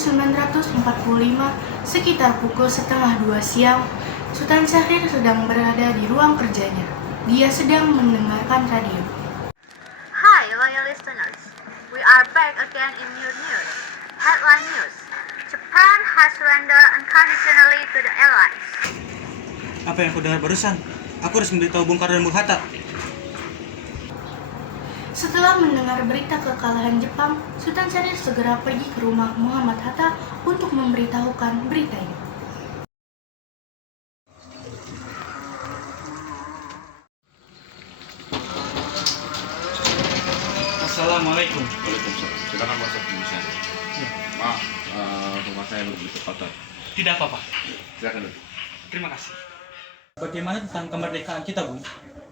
1945, sekitar pukul 1:30 siang, Sultan Syahrir sedang berada di ruang kerjanya. Dia sedang mendengarkan radio. Hi, loyal listeners. We are back again in new news. Headline news. Japan has surrendered unconditionally to the Allies. Apa yang aku dengar barusan? Aku harus memberitahu Bung Karno dan Bung Hatta. Setelah mendengar berita kekalahan Jepang, Sultan Syahrir segera pergi ke rumah Muhammad Hatta untuk memberitahukan berita ini. Assalamualaikum. Waalaikumsalam. Silakan masuk Bung Syahrir. Ya. Maaf, rumah saya begitu kotor. Tidak apa-apa. Silakan duduk. Terima kasih. Bagaimana tentang kemerdekaan kita, Bung?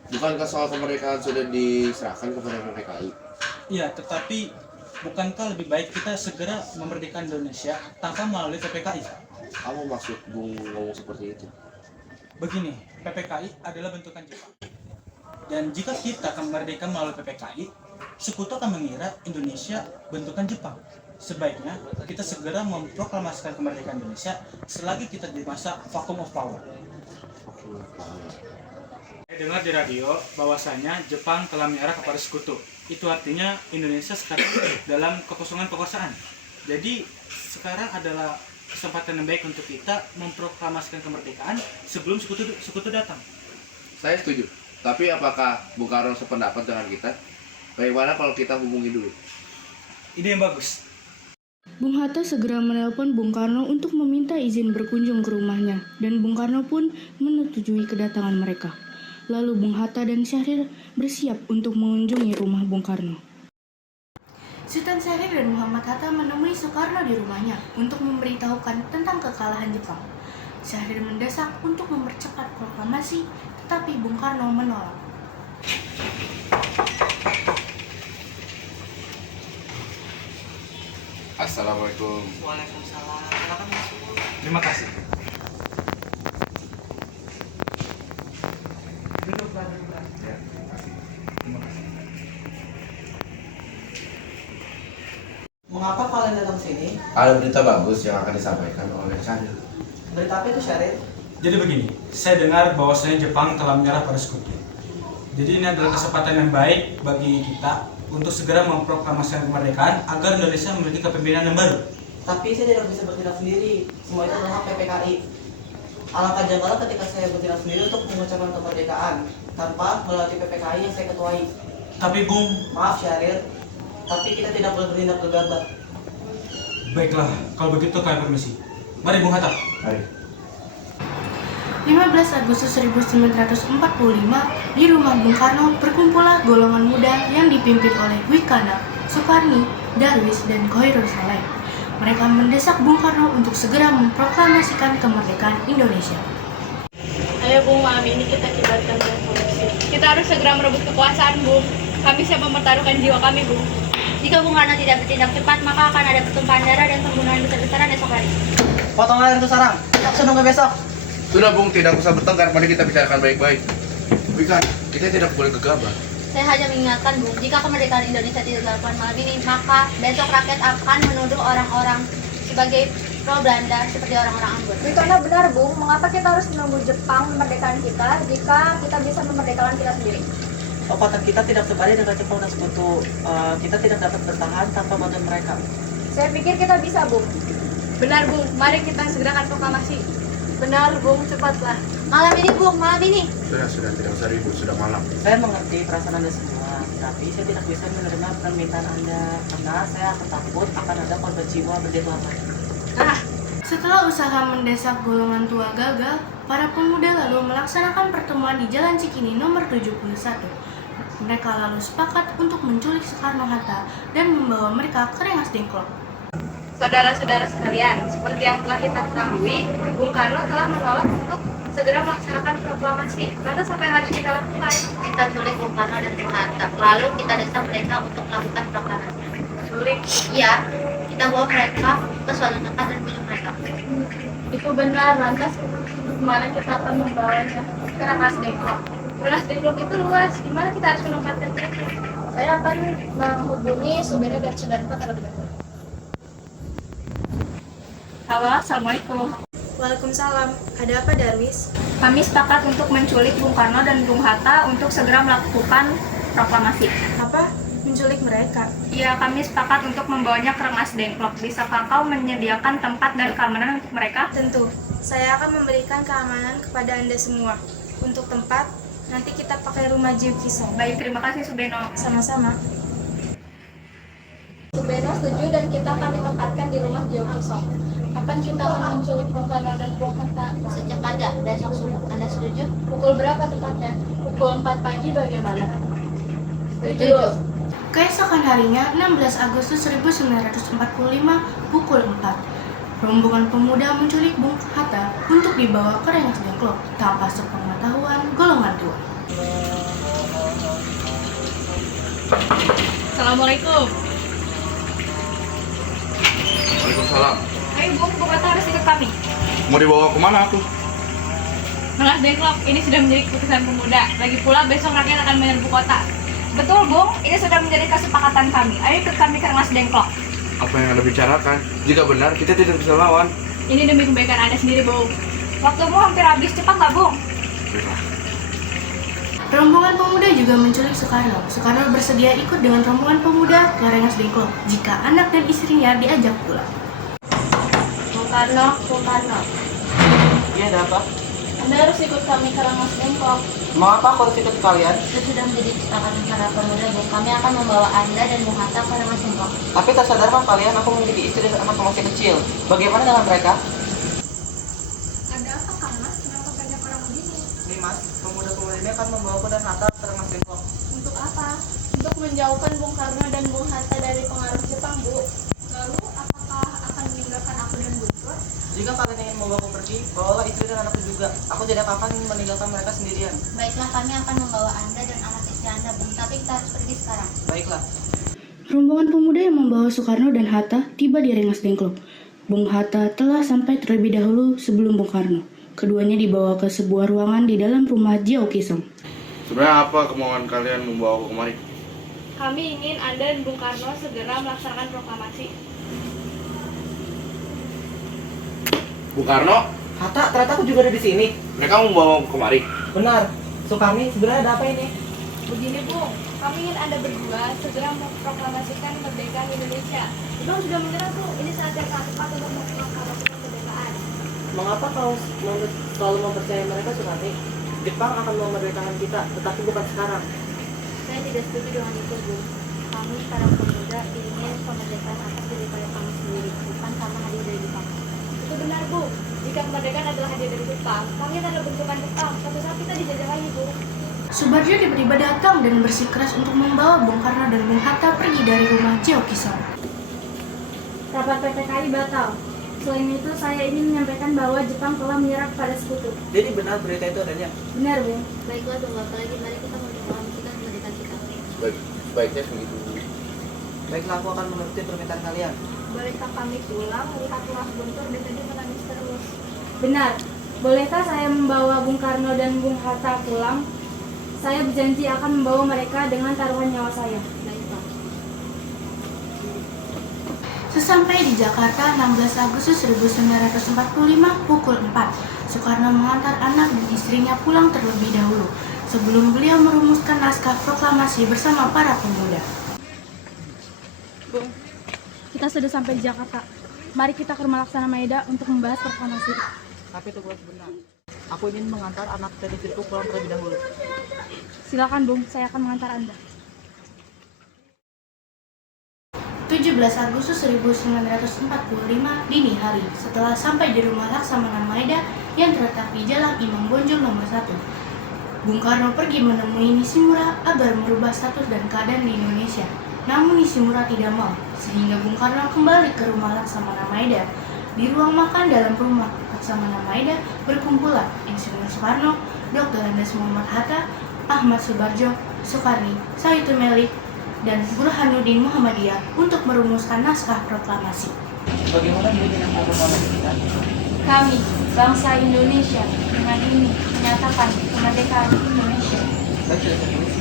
Bukankah soal kemerdekaan sudah diserahkan kepada PPKI? Iya, tetapi bukankah lebih baik kita segera memerdekakan Indonesia tanpa melalui PPKI? Kamu maksud Bung ngomong seperti itu? Begini, PPKI adalah bentukan Jepang. Dan jika kita akan merdeka melalui PPKI, sekutu akan mengira Indonesia bentukan Jepang. Sebaiknya kita segera memproklamasikan kemerdekaan Indonesia selagi kita di masa vacuum of power. Saya dengar di radio bahwasanya Jepang telah menyerah kepada sekutu. Itu artinya Indonesia sekarang dalam kekosongan kekuasaan. Jadi sekarang adalah kesempatan yang baik untuk kita memproklamasikan kemerdekaan sebelum sekutu datang. Saya setuju. Tapi apakah Bung Karno sependapat dengan kita? Bagaimana kalau kita hubungi dulu? Ide yang bagus. Bung Hatta segera menelpon Bung Karno untuk meminta izin berkunjung ke rumahnya, dan Bung Karno pun menyetujui kedatangan mereka. Lalu Bung Hatta dan Syahrir bersiap untuk mengunjungi rumah Bung Karno. Sultan Syahrir dan Muhammad Hatta menemui Soekarno di rumahnya untuk memberitahukan tentang kekalahan Jepang. Syahrir mendesak untuk mempercepat proklamasi, tetapi Bung Karno menolak. Assalamualaikum. Waalaikumsalam. Silakan masuk. Terima kasih. Duduklah. Ya, makasih. Terima kasih. Mengapa kalian datang sini? Ada berita bagus yang akan disampaikan oleh Syahrir. Berita apa itu, Syahrir? Jadi begini, saya dengar bahwasanya Jepang telah menyerah pada sekutu. Jadi ini adalah kesempatan yang baik bagi kita untuk segera memproklamasikan kemerdekaan agar Indonesia memiliki kepemimpinan yang baru. Tapi saya tidak bisa bertindak sendiri. Semua itu adalah hak PPKI. Alangkah janggal ketika saya bertindak sendiri untuk mengucapkan kemerdekaan tanpa melalui PPKI yang saya ketuai. Tapi Bung, Maaf, Syahrir, tapi kita tidak boleh bertindak gegabah. baiklah, kalau begitu kami permisi. Mari Bung Hatta. Mari. 15 Agustus 1945, di rumah Bung Karno berkumpullah golongan muda yang dipimpin oleh Wikana, Sukarni, Darwis, dan Khairul Saleh. Mereka mendesak Bung Karno untuk segera memproklamasikan kemerdekaan Indonesia. Ayo Bung, malam ini kita kibarkan revolusi. Kita harus segera merebut kekuasaan, Bung. Kami siap mempertaruhkan jiwa kami, Bung. Jika Bung Karno tidak bertindak cepat, maka akan ada pertumpahan darah dan pembunuhan besar-besaran esok hari. Potong air itu sarang. Kita bisa nunggu besok. Sudah Bung, tidak usah bertengkar, mari kita bicarakan baik-baik. Bukan, kita tidak boleh gegabah. Saya hanya mengingatkan, Bung, jika kemerdekaan Indonesia tidak dilakukan malam ini, maka besok rakyat akan menuduh orang-orang sebagai pro-Belanda seperti orang-orang Ambon. Karena benar, Bung. Mengapa kita harus menunggu Jepang memerdekakan kita jika kita bisa memerdekakan kita sendiri? Kekuatan kita tidak sebanding dengan Jepang dan sekutu. Kita tidak dapat bertahan tanpa bantuan mereka. Saya pikir kita bisa, Bung. Benar, Bung. Mari kita segerakan proklamasi. Benar, Bung. Cepatlah. Malam ini, Bung, malam ini. Sudah, tidak usah ribut, sudah malam. Saya mengerti perasaan Anda semua, tapi saya tidak bisa menerima permintaan Anda karena saya akan takut akan ada korban jiwa berjatuhan. Setelah usaha mendesak golongan tua gagal, para pemuda lalu melaksanakan pertemuan di Jalan Cikini nomor 71. Mereka lalu sepakat untuk menculik Soekarno-Hatta dan membawa mereka ke Rengas Dengklok. Saudara-saudara sekalian, seperti yang telah kita ketahui, Bung Karno telah menolak untuk segera melaksanakan proklamasi. Lantas apa yang harus kita lakukan? Kita culik Bung Karno dan Bung Hatta. Lalu kita desak mereka untuk melakukan proklamasi. Culik. Iya, kita bawa mereka ke suatu tempat dan bunuh mereka. Itu benar. Lantas kemana kita akan membawanya? Ke Rengas Dengklok. Rengas Dengklok itu luas. Gimana kita harus menempatkan mereka? Saya akan menghubungi saudara dan saudara terlebih dahulu. Halo, Assalamualaikum. Waalaikumsalam. Ada apa, Darwis? Kami sepakat untuk menculik Bung Karno dan Bung Hatta untuk segera melakukan proklamasi. Apa? Menculik mereka? Ya, kami sepakat untuk membawanya ke Rengas Dengklok. Bisakah kau menyediakan tempat dan keamanan untuk mereka? Tentu. Saya akan memberikan keamanan kepada Anda semua. Untuk tempat, nanti kita pakai rumah Jiu Kisong. Baik, terima kasih Subeno. Sama-sama. Subeno setuju dan kita akan ditempatkan di rumah Jiu Kisong. Kapan kita akan menculik Bung Karno dan Bung Hatta? Secepatnya, besok subuh. Anda setuju? Pukul berapa tepatnya? Pukul 4 pagi bagaimana? Setuju. Keesokan harinya, 16 Agustus 1945, pukul 4, rombongan pemuda menculik Bung Hatta untuk dibawa ke Rengas Dengklok tanpa sepengetahuan golongan tua. Assalamualaikum. Waalaikumsalam. Ayo Bung Hatta harus ikut kami. Mau dibawa kemana aku? Rengas Dengklok ini sudah menjadi keputusan pemuda. Lagi pula besok rakyat akan menyerbu kota. Betul Bung, ini sudah menjadi kesepakatan kami. Ayo ikut kami ke Rengas Dengklok. Apa yang Anda bicarakan? Jika benar, kita tidak bisa lawan. Ini demi kebaikan Anda sendiri Bung. Waktumu hampir habis, cepat nggak Bung? Baiklah. Rombongan pemuda juga menculik Soekarno. Soekarno bersedia ikut dengan rombongan pemuda ke Rengas Dengklok jika anak dan istrinya diajak pulang. Bung Karno. Iya, ada apa? Anda harus ikut kami ke Rengas Dengklok. Mau apa aku harus ikut kalian? Itu sudah menjadi kesepakatan para pemuda, Bu. Kami akan membawa Anda dan Bung Hatta ke Rengas Dengklok. Tapi tak sadarkah kalian aku memiliki istri dan anak yang masih kecil? Bagaimana dengan mereka? Ada apa Kang Mas? Kenapa banyak orang begini? Nih mas, pemuda-pemuda ini akan membawaku dan Hatta ke Rengas Dengklok. Untuk apa? Untuk menjauhkan Bung Karno dan Bung Hatta dari pengaruh Jepang, Bu. Lalu, apakah akan meninggalkan aku dan Guntur? Jika kalian ingin membawaku pergi, bawalah istri dan anakku juga. Aku tidak akan meninggalkan mereka sendirian. Baiklah, kami akan membawa Anda dan anak istri Anda, Bung. Tapi kita harus pergi sekarang. Baiklah. Rombongan pemuda yang membawa Soekarno dan Hatta tiba di Rengas Dengklok. Bung Hatta telah sampai terlebih dahulu sebelum Bung Karno. Keduanya dibawa ke sebuah ruangan di dalam rumah Jiu Kisong. Sebenarnya apa kemauan kalian membawa aku kemari? Kami ingin Anda dan Bung Karno segera melaksanakan proklamasi. Bung Karno, Hatta, ternyata aku juga ada di sini. mereka membawa aku kemari. Benar. Sukarni, sebenarnya ada apa ini? Begini Bung, kami ingin Anda berdua segera memproklamasikan kemerdekaan Indonesia. Jepang sudah menyerah tuh, ini saat yang sangat tepat untuk memproklamasikan kemerdekaan. Mengapa kau selalu mempercayai mereka, Sukarni? Jepang akan memerdekakan kita, tetapi bukan sekarang. Saya tidak setuju dengan itu, Bung. Kami para pemuda ingin kemerdekaan atas daripada kami sendiri, bukan karena hadir dari Jepang. Itu benar Bu, jika kemerdekaan adalah hadiah dari Jepang, kami adalah bentukan Jepang, suatu saat kita dijajah lagi Bu. Subarjo tiba-tiba datang dan bersikeras untuk membawa Bung Karno dan Bung Hatta pergi dari rumah Jiu Kisong. Rapat PPKI batal. Selain itu, saya ingin menyampaikan bahwa Jepang telah menyerah kepada sekutu. Jadi benar berita itu adanya? Benar Bu. Baiklah, tunggu apa lagi? Mari kita memproklamasikan kemerdekaan kita. Sebaiknya begitu. Baiklah, aku akan menuruti permintaan kalian. Bolehkah kami pulang? Lihatlah Guntur dari tadi menangis terus. Benar. Bolehkah saya membawa Bung Karno dan Bung Hatta pulang? Saya berjanji akan membawa mereka dengan taruhan nyawa saya. Baiklah. Sesampai di Jakarta 16 Agustus 1945 pukul 4, Soekarno mengantar anak dan istrinya pulang terlebih dahulu sebelum beliau merumuskan naskah proklamasi bersama para pemuda. Bung, kita sudah sampai di Jakarta. Mari kita ke rumah Laksana Maeda untuk membahas proklamasi. Tapi itu benar. Aku ingin mengantar anak dan istriku pulang terlebih dahulu. Silakan Bung, saya akan mengantar Anda. 17 Agustus 1945 dini hari, setelah sampai di rumah Laksamana Maeda yang terletak di Jalan Imam Bonjol nomor 1, Bung Karno pergi menemui Nishimura agar merubah status dan keadaan di Indonesia. Namun Nishimura tidak mau, sehingga Bung Karno kembali ke rumah Laksamana Maeda. Di ruang makan dalam rumah Laksamana Maeda berkumpulan Insinyur Soekarno, Dr. Andes Muhammad Hatta, Ahmad Subarjo, Soekarni, Sayyidu Melik, dan Burhanuddin Muhammadiyah untuk merumuskan naskah proklamasi. Bagaimana dengan proklamasi kita? Kami, bangsa Indonesia, dengan ini menyatakan kemerdekaan Indonesia. Baik, sudah saya tulis.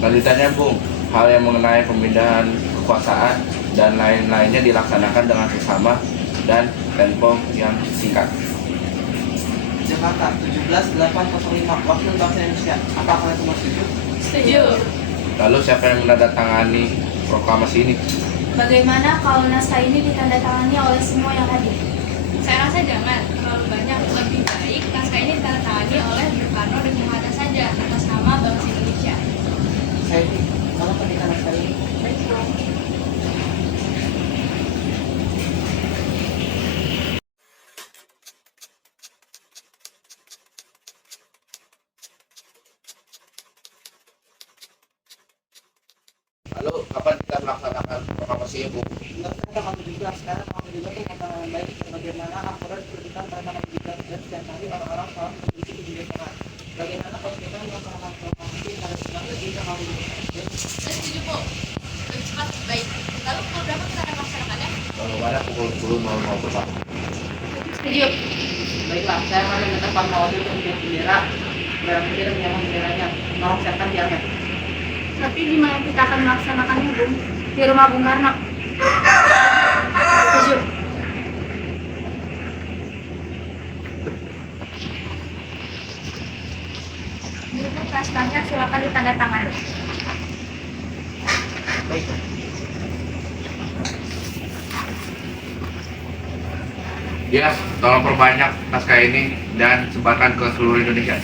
Lanjutannya Bung, hal yang mengenai pemindahan kekuasaan dan lain-lainnya dilaksanakan dengan seksama dan tempo yang singkat. Jakarta 17.805 Wakil Bangsa Indonesia. Apa kalian semua setuju? Setuju. Lalu siapa yang menandatangani proklamasi ini? Bagaimana kalau naskah ini ditandatangani oleh semua yang hadir? Saya rasa jangan terlalu banyak. Lebih baik naskah ini ditandatangani oleh Bung Karno dan Bung Hatta saja atas nama bangsa Indonesia. Saya kalau ketika naskah ini. Baik, Bung. Lalu kapan kita melaksanakan proklamasi ini, Bu? Menurut saya tanggal 17, sekarang tanggal 17 itu kata baik bagaimana akurat penerbitan pada tanggal 17 dan setiap hari orang-orang selalu memiliki kebijaksanaan. Bagaimana kalau kita melaksanakan proklamasi pada tanggal di tanggal 17? Saya setuju, Bu. Lebih cepat lebih baik. Lalu pukul berapa kita akan melaksanakannya? Pada pukul 10.00 Pak. Setuju. Baiklah, saya akan meminta Pak Mawati untuk menjadi bendera. Barang bendera menyambung benderanya. Tolong siapkan tiangnya. Tapi di mana kita akan melaksanakannya, Bung? Di rumah Bung Karno. Setuju. Untuk naskahnya silakan ditandatangani. Baik. Ya, tolong perbanyak naskah ini dan sebarkan ke seluruh Indonesia.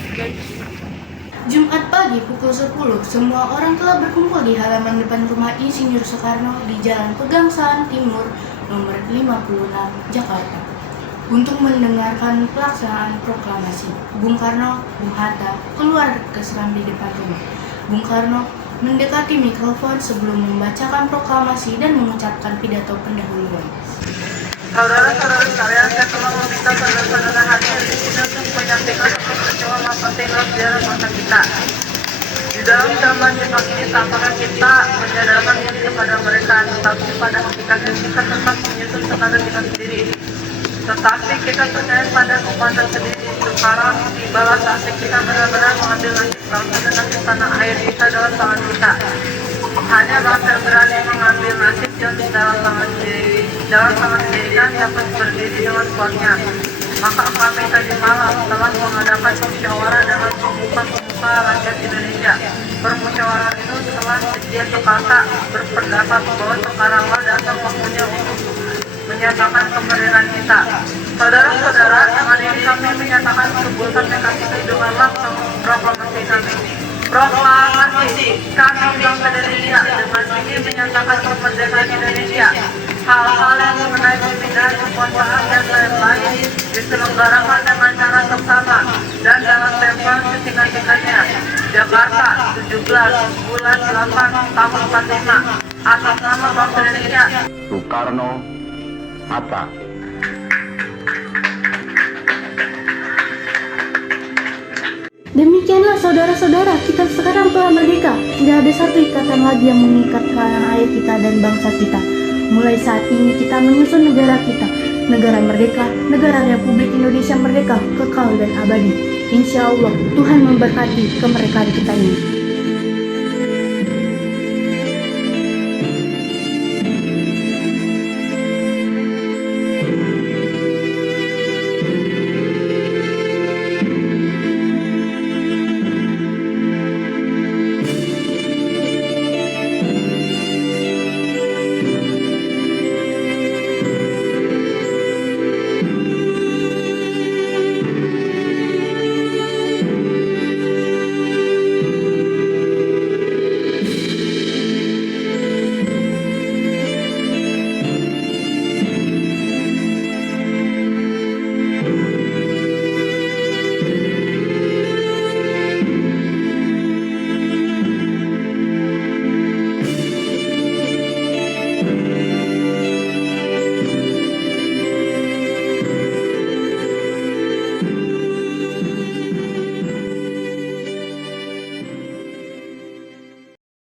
Jumat pagi pukul 10, semua orang telah berkumpul di halaman depan rumah Insinyur Soekarno di Jalan Pegangsaan Timur nomor 56, Jakarta untuk mendengarkan pelaksanaan proklamasi. Bung Karno, Bung Hatta keluar ke serambi depan rumah. Bung Karno mendekati mikrofon sebelum membacakan proklamasi dan mengucapkan pidato pendahuluan. Saudara-saudara sekalian, saya telah meminta saudara-saudara hadir di sini untuk menyaksikan peristiwa penting sejarah bangsa kita. Di dalam zaman Jepang ini, tamparan kita menyadarkan diri kepada mereka, tetapi pada hakikatnya kita tetap menyusun standar kita sendiri. Tetapi kita percaya pada kekuatan sendiri. Sekarang tibalah saatnya kita benar-benar mengambil nasib bangsa dan nasib tanah air kita dalam tangan kita. Hanya bangsa yang berani mengambil nasib dan dalam tangan sendiri dan dapat berdiri dengan kuatnya. Maka kami tadi malam telah mengadakan musyawarah dengan pemuka-pemuka rakyat Indonesia. Permusyawarah itu telah sedia sepakata berpendapat bahwa sekaranglah datang waktunya untuk menyatakan kemerdekaan kita. Saudara-saudara, dengan ini kami menyatakan keputusan mekanisme hiduplah proklamasi kami. Proklamasi kami bangsa Indonesia dengan ini menyatakan kemerdekaan Indonesia. Hal-hal yang mengenai pemindahan kekuasaan dan lain-lain diselenggarakan dengan cara seksama dan dalam tempo sesingkat-singkatnya. Jakarta, 17 bulan 8 tahun 45 atas nama bangsa Indonesia. Soekarno, Hatta. Demikianlah saudara-saudara, kita sekarang telah merdeka. Tidak ada satu ikatan lagi yang mengikat tanah air kita dan bangsa kita. Mulai saat ini kita menyusun negara kita, negara merdeka, negara Republik Indonesia merdeka, kekal dan abadi. Insya Allah Tuhan memberkati kemerdekaan kita ini.